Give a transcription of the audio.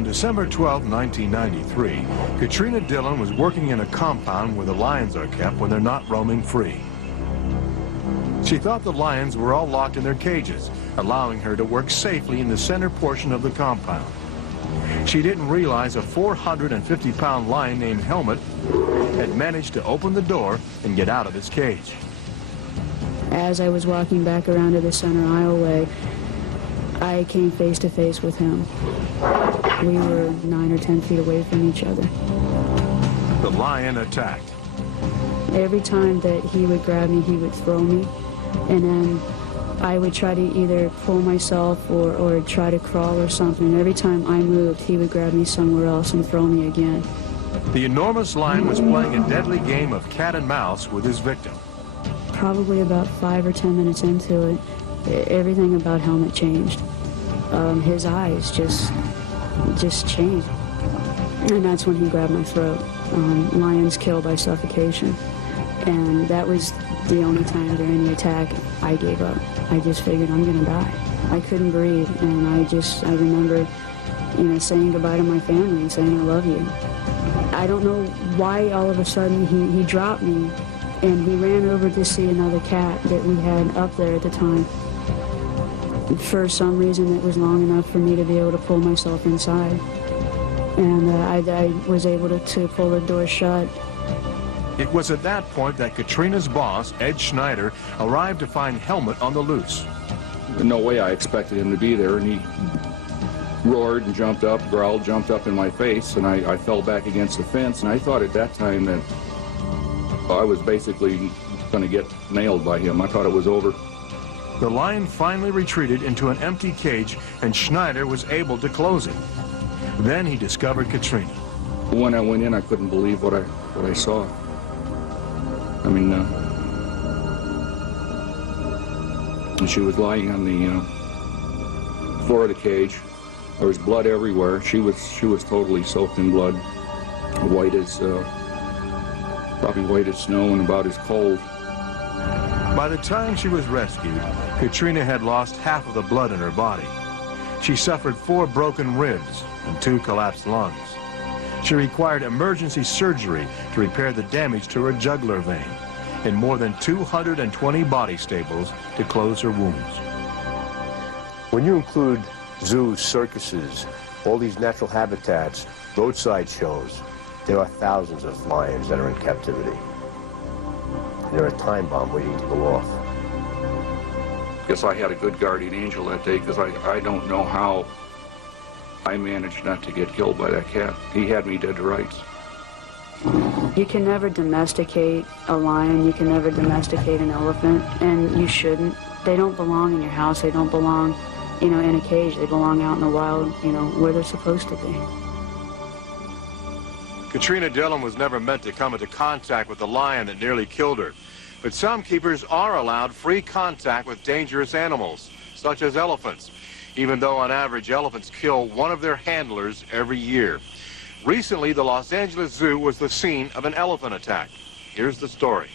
On December 12, 1993, Katrina Dillon was working in a compound where the lions are kept when they're not roaming free. She thought the lions were all locked in their cages, allowing her to work safely in the center portion of the compound. She didn't realize a 450-pound lion named Helmut had managed to open the door and get out of his cage. As I was walking back around to the center aisleway, I came face to face with him. We were 9 or 10 feet away from each other. The lion attacked. Every time that he would grab me, he would throw me, and then I would try to either pull myself or try to crawl or something. Every time I moved, he would grab me somewhere else and throw me again. The enormous lion was playing a deadly game of cat and mouse with his victim. Probably about 5 or 10 minutes into it, everything about Helmut changed. His eyes just changed. And that's when he grabbed my throat. Lions kill by suffocation. And that was the only time during the attack I gave up. I just figured I'm gonna die. I couldn't breathe, and I remember, saying goodbye to my family and saying I love you. I don't know why all of a sudden he dropped me, and we ran over to see another cat that we had up there at the time. For some reason, it was long enough for me to be able to pull myself inside. And I was able to pull the door shut. It was at that point that Katrina's boss, Ed Schneider, arrived to find Helmut on the loose. No way I expected him to be there, and he roared and jumped up, growled, jumped up in my face, and I fell back against the fence, and I thought at that time that I was basically going to get nailed by him. I thought it was over. The lion finally retreated into an empty cage, and Schneider was able to close it. Then he discovered Katrina. When I went in, I couldn't believe what I saw. I mean, she was lying on the floor of the cage. There was blood everywhere. She was totally soaked in blood, white as probably white as snow and about as cold. By the time she was rescued, Katrina had lost half of the blood in her body. She suffered 4 broken ribs and 2 collapsed lungs. She required emergency surgery to repair the damage to her jugular vein and more than 220 body staples to close her wounds. When you include zoos, circuses, all these natural habitats, roadside shows, there are thousands of lions that are in captivity. And they're a time bomb waiting to go off. Guess I had a good guardian angel that day, because I don't know how I managed not to get killed by that cat. He had me dead to rights. You can never domesticate a lion, you can never domesticate an elephant, and you shouldn't. They don't belong in your house, they don't belong, in a cage. They belong out in the wild, where they're supposed to be. Katrina Dillon was never meant to come into contact with the lion that nearly killed her. But some keepers are allowed free contact with dangerous animals, such as elephants, even though on average elephants kill one of their handlers every year. Recently, the Los Angeles Zoo was the scene of an elephant attack. Here's the story.